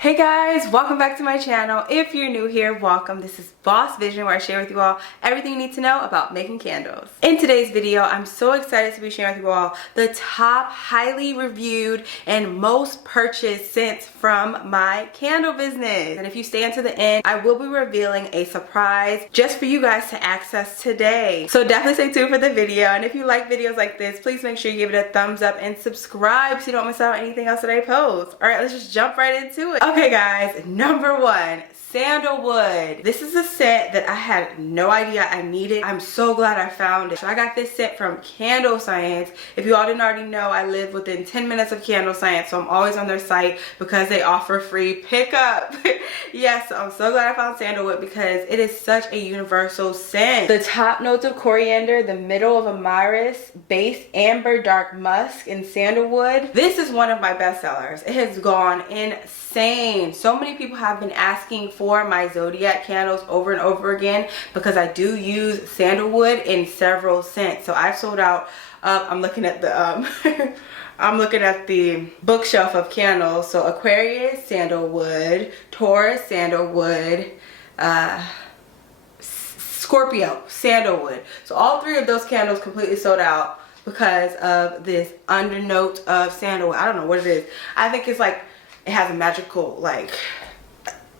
Hey guys, welcome back to my channel. If you're new here, welcome. This is Boss Vision, where I share with you all everything you need to know about making candles. In today's video, I'm so excited to be sharing with you all the top highly reviewed and most purchased scents from my candle business. And if you stay until the end, I will be revealing a surprise just for you guys to access today. So definitely stay tuned for the video. And if you like videos like this, please make sure you give it a thumbs up and subscribe so you don't miss out on anything else that I post. All right, let's just jump right into it. Okay guys, number one, sandalwood. This is a scent that I had no idea I needed. I'm so glad I found it. So I got this scent from Candle Science. If you all didn't already know, I live within 10 minutes of Candle Science, so I'm always on their site because they offer free pickup. Yes, so I'm so glad I found sandalwood because it is such a universal scent. The top notes of coriander, the middle of amyris, base amber, dark musk, and sandalwood. This is one of my best sellers. It has gone insane. So many people have been asking for my Zodiac candles over and over again because I do use sandalwood in several scents. So I've sold out. I'm looking at the I'm looking at the bookshelf of candles. So Aquarius, sandalwood; Taurus, sandalwood; Scorpio, sandalwood. So all three of those candles completely sold out because of this undernote of sandalwood. I don't know what it is. I think it's like it has a magical, like,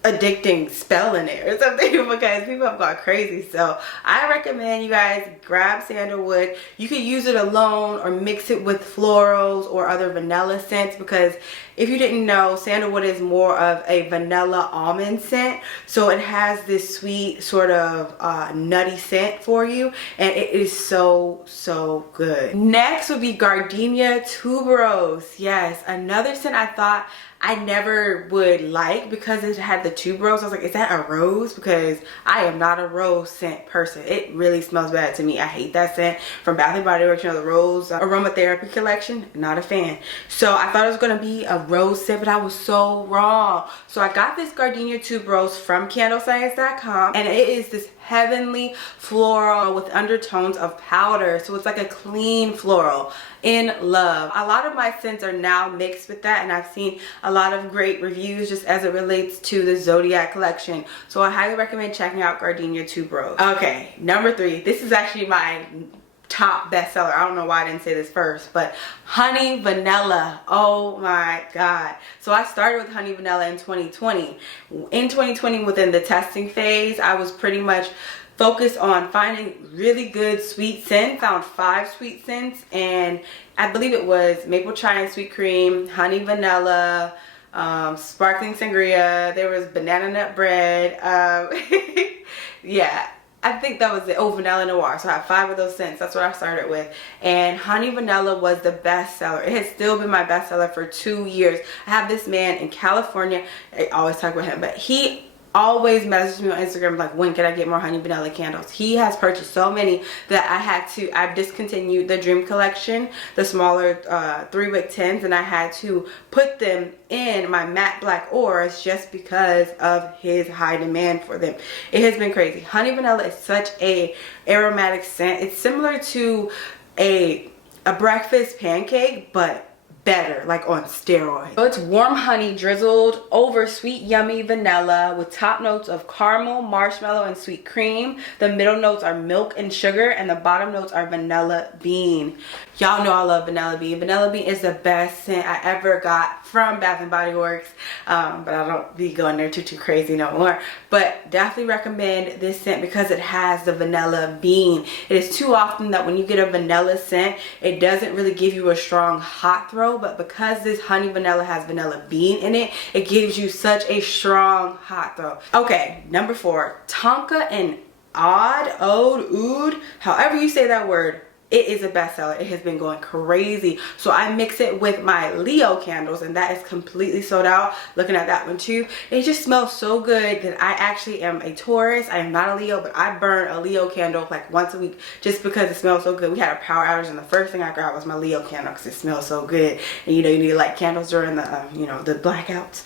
addicting spell in it or something because people have gone crazy. So I recommend you guys grab sandalwood. You can use it alone or mix it with florals or other vanilla scents, because if you didn't know, sandalwood is more of a vanilla almond scent, so it has this sweet sort of nutty scent for you, and it is so good. Next would be Gardenia tuberose. Yes, another scent I thought I never would like because it had the tuberose. I was like, is that a rose? Because I am not a rose scent person. It really smells bad to me. I hate that scent from Bath & Body Works, you know, the rose aromatherapy collection. Not a fan. So I thought it was going to be a rose scent, but I was so wrong. So I got this Gardenia tuberose from candlescience.com, and it is this heavenly floral with undertones of powder. So it's like a clean floral. In love. A lot of my scents are now mixed with that, and I've seen a lot of great reviews just as it relates to the Zodiac collection. So I highly recommend checking out Gardenia tuberose. Okay, number three. This is actually my top bestseller. I don't know why I didn't say this first, but honey vanilla. Oh my god. So I started with honey vanilla in 2020. In 2020, within the testing phase, I was pretty much focused on finding really good sweet scents. Found 5 sweet scents, and I believe it was maple chai and sweet cream, honey vanilla, sparkling sangria, there was banana nut bread, yeah, I think that was it. Oh, vanilla noir. So I have 5 of those scents. That's what I started with. And honey vanilla was the best seller. It has still been my best seller for 2 years. I have this man in California. I always talk about him, but he always messages me on Instagram like, when can I get more honey vanilla candles? He has purchased so many that I've discontinued the Dream Collection, the smaller 3-wick 10s, and I had to put them in my matte black auras just because of his high demand for them. It has been crazy. Honey vanilla is such a aromatic scent. It's similar to a breakfast pancake, but better, like on steroids. So it's warm honey drizzled over sweet yummy vanilla with top notes of caramel, marshmallow, and sweet cream. The middle notes are milk and sugar, and the bottom notes are vanilla bean. Y'all know I love vanilla bean. Vanilla bean is the best scent I ever got from Bath & Body Works, but I don't be going there too crazy no more. But definitely recommend this scent because it has the vanilla bean. It is too often that when you get a vanilla scent, it doesn't really give you a strong hot throw, but because this honey vanilla has vanilla bean in it, it gives you such a strong hot throw. Okay, number 4, Tonka and Oud, however you say that word. It is a bestseller. It has been going crazy. So I mix it with my Leo candles, and that is completely sold out. Looking at that one too. It just smells so good that I actually am a Taurus. I am not a Leo, but I burn a Leo candle like once a week just because it smells so good. We had a power outage, and the first thing I grabbed was my Leo candle because it smells so good. And you know, you need to light candles during the, you know, the blackouts.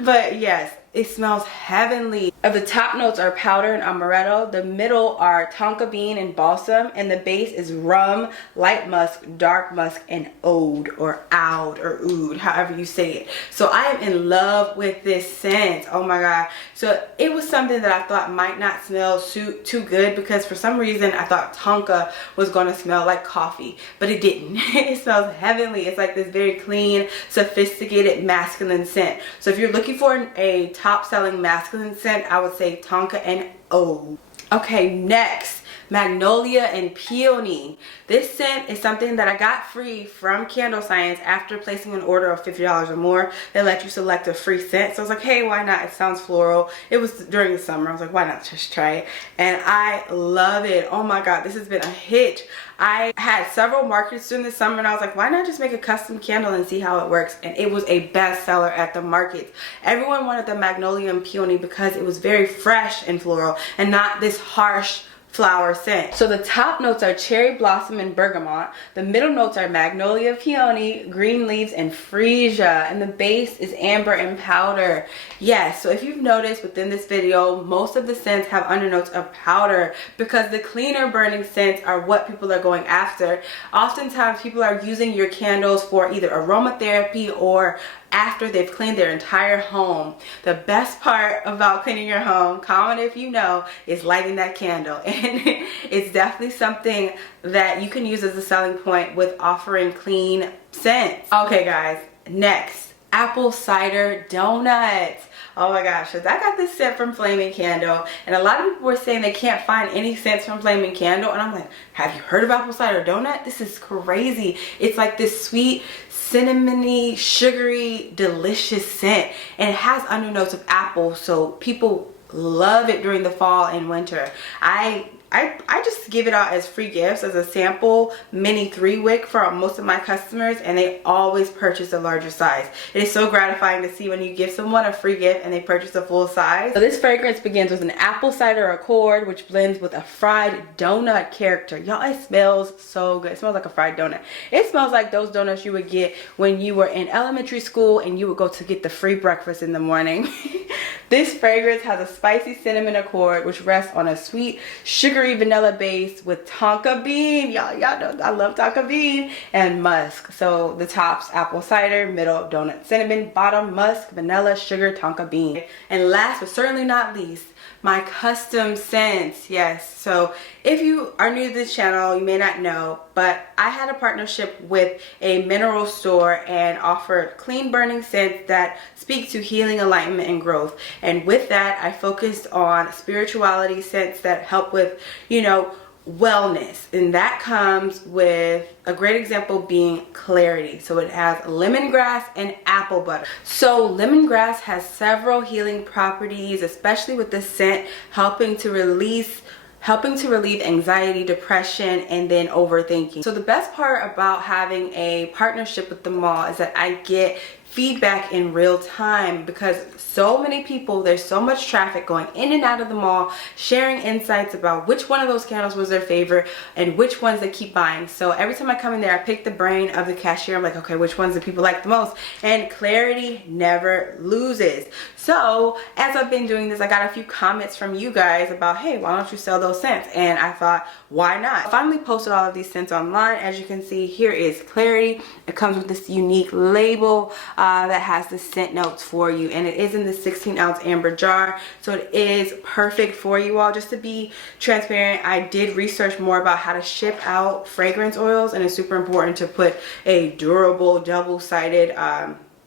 But yes, It smells heavenly. The top notes are powder and amaretto. The middle are tonka bean and balsam. And the base is rum, light musk, dark musk, and oud or oud or oud, however you say it. So I am in love with this scent. Oh my God. So it was something that I thought might not smell too good, because for some reason I thought tonka was going to smell like coffee, but it didn't. It smells heavenly. It's like this very clean, sophisticated masculine scent. So if you're looking for a top selling masculine scent, I would say tonka and oud. Okay, next, magnolia and peony. This scent is something that I got free from Candle Science after placing an order of $50 or more. They let you select a free scent. So I was like, hey, why not? It sounds floral. It was during the summer. I was like, why not just try it? And I love it. Oh my God, this has been a hit. I had several markets during the summer, and I was like, why not just make a custom candle and see how it works? And it was a bestseller at the markets. Everyone wanted the magnolia and peony because it was very fresh and floral and not this harsh flower scent. So the top notes are cherry blossom and bergamot. The middle notes are magnolia, peony, green leaves, and freesia. And the base is amber and powder. Yes, so if you've noticed within this video, most of the scents have undernotes of powder because the cleaner burning scents are what people are going after. Oftentimes people are using your candles for either aromatherapy or after they've cleaned their entire home. The best part about cleaning your home, comment if you know, is lighting that candle. And it's definitely something that you can use as a selling point with offering clean scents. Okay guys, next, apple cider donuts. Oh my gosh, so I got this scent from Flaming Candle, and a lot of people were saying they can't find any scents from Flaming Candle, and I'm like, have you heard of apple cider donut? This is crazy. It's like this sweet, cinnamony, sugary, delicious scent, and it has undernotes of apple, so people love it during the fall and winter. I just give it out as free gifts as a sample mini 3-wick for most of my customers, and they always purchase a larger size. It is so gratifying to see when you give someone a free gift and they purchase a full size. So this fragrance begins with an apple cider accord, which blends with a fried donut character. Y'all, it smells so good. It smells like a fried donut. It smells like those donuts you would get when you were in elementary school and you would go to get the free breakfast in the morning. This fragrance has a spicy cinnamon accord, which rests on a sweet, sugary vanilla base with tonka bean. Y'all know I love tonka bean, and musk. So the tops, apple cider, middle, donut cinnamon, bottom, musk, vanilla, sugar, tonka bean. And last but certainly not least, my custom scents. Yes, so if you are new to this channel, you may not know, but I had a partnership with a mineral store and offered clean burning scents that speak to healing, enlightenment, and growth. And with that, I focused on spirituality scents that help with, you know, wellness, and that comes with a great example being clarity. So it has lemongrass and apple butter. So lemongrass has several healing properties, especially with the scent helping to relieve anxiety, depression, and then overthinking. So the best part about having a partnership with the mall is that I get feedback in real time, because so many people, there's so much traffic going in and out of the mall, sharing insights about which one of those candles was their favorite and which ones they keep buying. So every time I come in there, I pick the brain of the cashier. I'm like, okay, which ones do people like the most? And clarity never loses. So as I've been doing this, I got a few comments from you guys about, hey, why don't you sell those scents? And I thought, why not? I finally posted all of these scents online. As you can see, here is clarity. It comes with this unique label that has the scent notes for you, and it is in the 16-ounce amber jar, so it is perfect for you all. Just to be transparent, I did research more about how to ship out fragrance oils, and it's super important to put a durable double-sided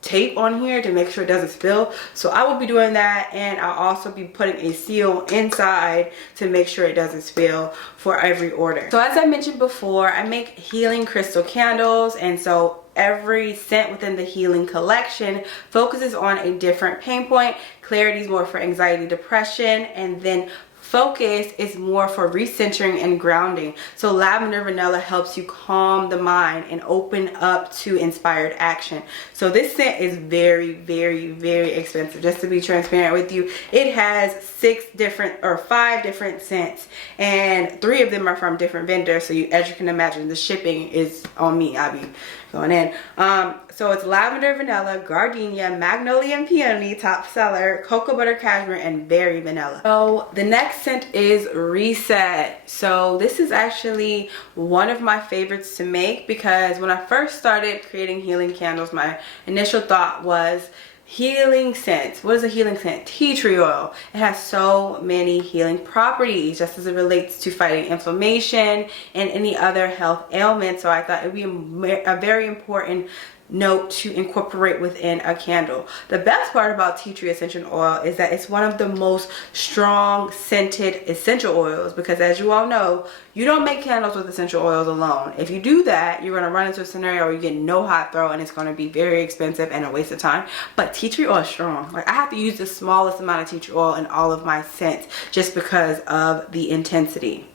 tape on here to make sure it doesn't spill. So I will be doing that, and I'll also be putting a seal inside to make sure it doesn't spill for every order. So as I mentioned before, I make healing crystal candles, and so every scent within the healing collection focuses on a different pain point. Clarity is more for anxiety, depression, and then focus is more for recentering and grounding. So lavender vanilla helps you calm the mind and open up to inspired action. So this scent is very, very, very expensive. Just to be transparent with you, it has 5 different scents, and 3 of them are from different vendors. So as you can imagine, the shipping is on me. I'll be going in. So it's lavender, vanilla, gardenia, magnolia and peony, top seller, cocoa butter cashmere, and berry vanilla. So the next scent is Reset. So this is actually one of my favorites to make because when I first started creating healing candles, my initial thought was healing scents. What is a healing scent? Tea tree oil. It has so many healing properties just as it relates to fighting inflammation and any other health ailments. So I thought it would be a very important note to incorporate within a candle. The best part about tea tree essential oil is that it's one of the most strong scented essential oils, because as you all know, you don't make candles with essential oils alone. If you do that, you're going to run into a scenario where you get no hot throw and it's going to be very expensive and a waste of time. But tea tree oil is strong. Like, I have to use the smallest amount of tea tree oil in all of my scents just because of the intensity.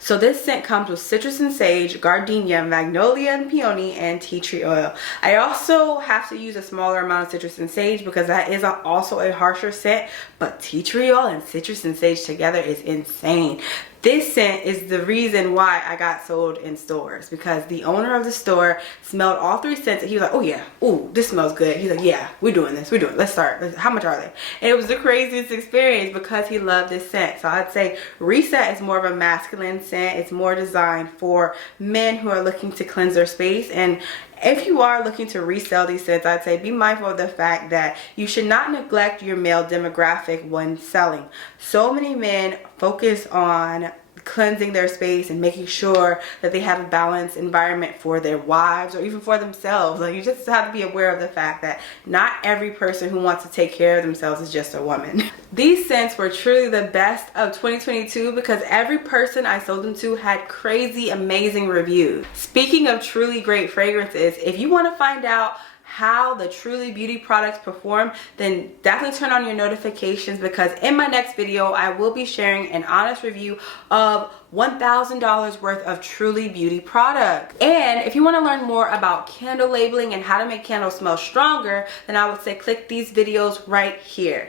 So this scent comes with citrus and sage, gardenia, magnolia and peony, and tea tree oil. I also have to use a smaller amount of citrus and sage because that is also a harsher scent, but tea tree oil and citrus and sage together is insane. This scent is the reason why I got sold in stores, because the owner of the store smelled all three scents and he was like, oh yeah, ooh, this smells good. He's like, yeah, we're doing this, let's start. How much are they? And it was the craziest experience because he loved this scent. So I'd say Reset is more of a masculine scent. It's more designed for men who are looking to cleanse their space. And if you are looking to resell these scents, I'd say be mindful of the fact that you should not neglect your male demographic when selling. So many men focus on cleansing their space and making sure that they have a balanced environment for their wives or even for themselves. Like, you just have to be aware of the fact that not every person who wants to take care of themselves is just a woman. These scents were truly the best of 2022 because every person I sold them to had crazy amazing reviews. Speaking of truly great fragrances, if you want to find out how the Truly Beauty products perform, then definitely turn on your notifications, because in my next video I will be sharing an honest review of $1,000 worth of Truly Beauty products. And if you want to learn more about candle labeling and how to make candles smell stronger, then I would say click these videos right here.